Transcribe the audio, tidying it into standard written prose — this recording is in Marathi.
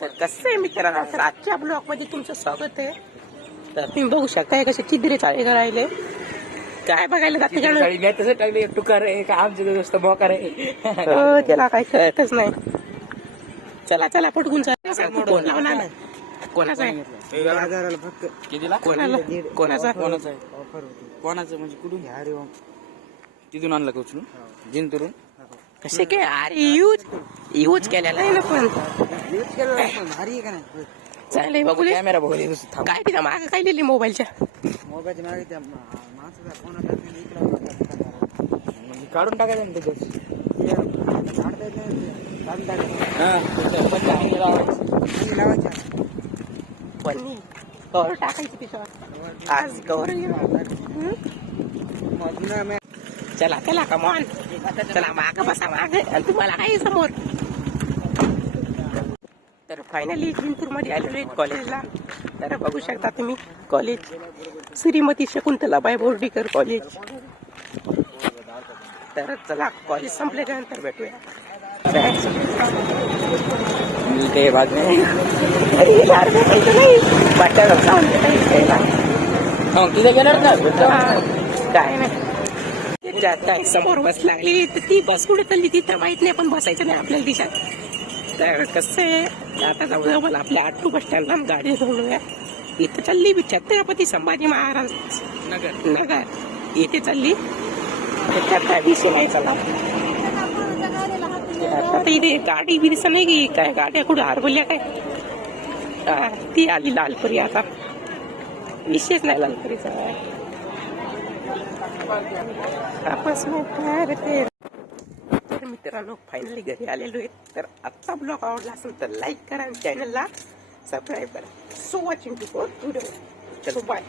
तर कसं आहे मित्रांनो, तर आजच्या ब्लॉग मध्ये तुमचं स्वागत आहे. तर तुम्ही बघू शकता कसे चिद्रे चाळे राहिले. काय बघायला जाते मी तसं टाकले एक टुकार आहे का आमच्या दोस्त मोकार आहे. त्याला काय कळतच नाही. चला चला पटकून चला. कोण लावला ना? कोणाचा आहे? कितीला? कोणाला? कोणाचा? कोणाचं आहे? कोणाचं म्हणजे कुठून घ्या रे? तिथून आणलं का उचलून जिंतरून? कसे काय? अरे यूज केलेला आहे ना, पण भारी का नाही? चालेल बघू दे. कॅमेरा बघू दे. काय तिला माग काय लिहिली मोबाईलच्या? मोबाईलच्या मागे त्या माणसाचा फोन काढून टाकायचं ना त्याच्यात. पण कवर टाकायची तिच्यावर. आज कवर चला चला कमॉन. चला माग बसा माग, आणि तुम्हाला आहे समोर. तर फायनली जिंतूर मध्ये आलेलो आहे कॉलेजला. तर बघू शकता तुम्ही कॉलेज श्रीमती शकुंतलाबाई बोर्डीकर कॉलेज. तर चला कॉलेज संपल्याच्या नंतर भेटूया. ते बाद नाही तिथे गेणार ना काय नाही, काय समोर बस लागली तर ती बस कुठे चालली ती तर माहित नाही, पण बसायचं नाही आपल्याला दिशात. तर कसं आहे, आता जाऊ मला आपल्या आटू बस स्टँडला गाडी सोडूया. इथे चालली छत्रपती संभाजी महाराज नगर इथे चालली. त्याच्यात काय विषय नाही. चला आता इथे गाडी बिरसा नाही की काय, गाड्या कुठे हरवल्या काय? ती आली लालपरी. आता विशेष नाही लालपरीचा. तर मित्रांनो फायनली घरी आलेलो आहे. तर आजचा ब्लॉग आवडला असेल तर लाईक करा आणि चॅनलला सबस्क्राईब करा. So watching to video. चलो बाय.